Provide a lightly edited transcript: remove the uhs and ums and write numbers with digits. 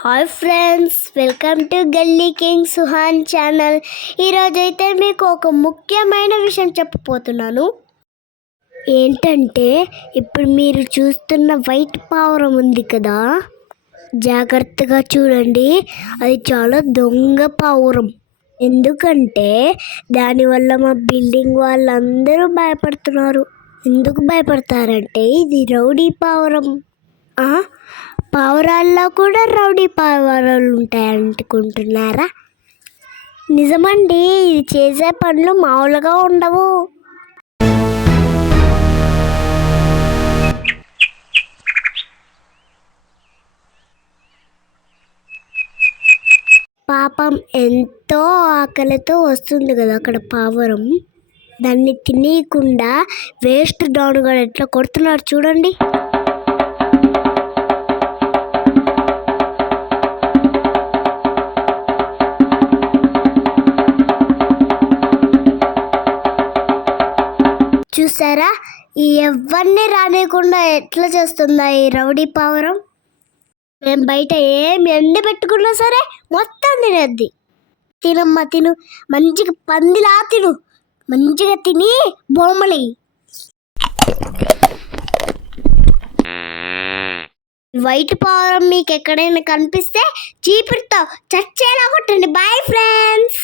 Hi friends, welcome to గల్లీ king Suhan channel. ఈరోజైతే మీకు ఒక ముఖ్యమైన విషయం చెప్పబోతున్నాను. ఏంటంటే ఇప్పుడు మీరు చూస్తున్న వైట్ పావురం ఉంది కదా, జాగ్రత్తగా చూడండి. అది చాలా దొంగ పావురం. ఎందుకంటే దానివల్ల మా బిల్డింగ్ వాళ్ళందరూ భయపడుతున్నారు. ఎందుకు భయపడతారంటే ఇది రౌడీ పావురం. పావురాల్లో కూడా రౌడీ పావురాలు ఉంటాయనుకుంటున్నారా? నిజమండి, ఇది చేసే పనులు మామూలుగా ఉండవు. పాపం ఎంతో ఆకలితో వస్తుంది కదా అక్కడ పావురం. దాన్ని తినేయకుండా వేస్ట్ డౌన్గా ఎట్లా కొడుతున్నారు చూడండి. చూసారా, ఎవరిని రానియకుండా ఎట్లా చేస్తుందా ఈ రౌడీ పావురం. మేము బయట ఏం ఎండి పెట్టుకున్నా సరే మొత్తం తినేద్ది. తినమ్మా తిను, మంచిగా పందిలా తిను, మంచిగా తిని బొమ్మలి. వైట్ పావురం మీకు ఎక్కడైనా కనిపిస్తే చీపిరితో చచ్చేలా కొట్టండి. Boy friends.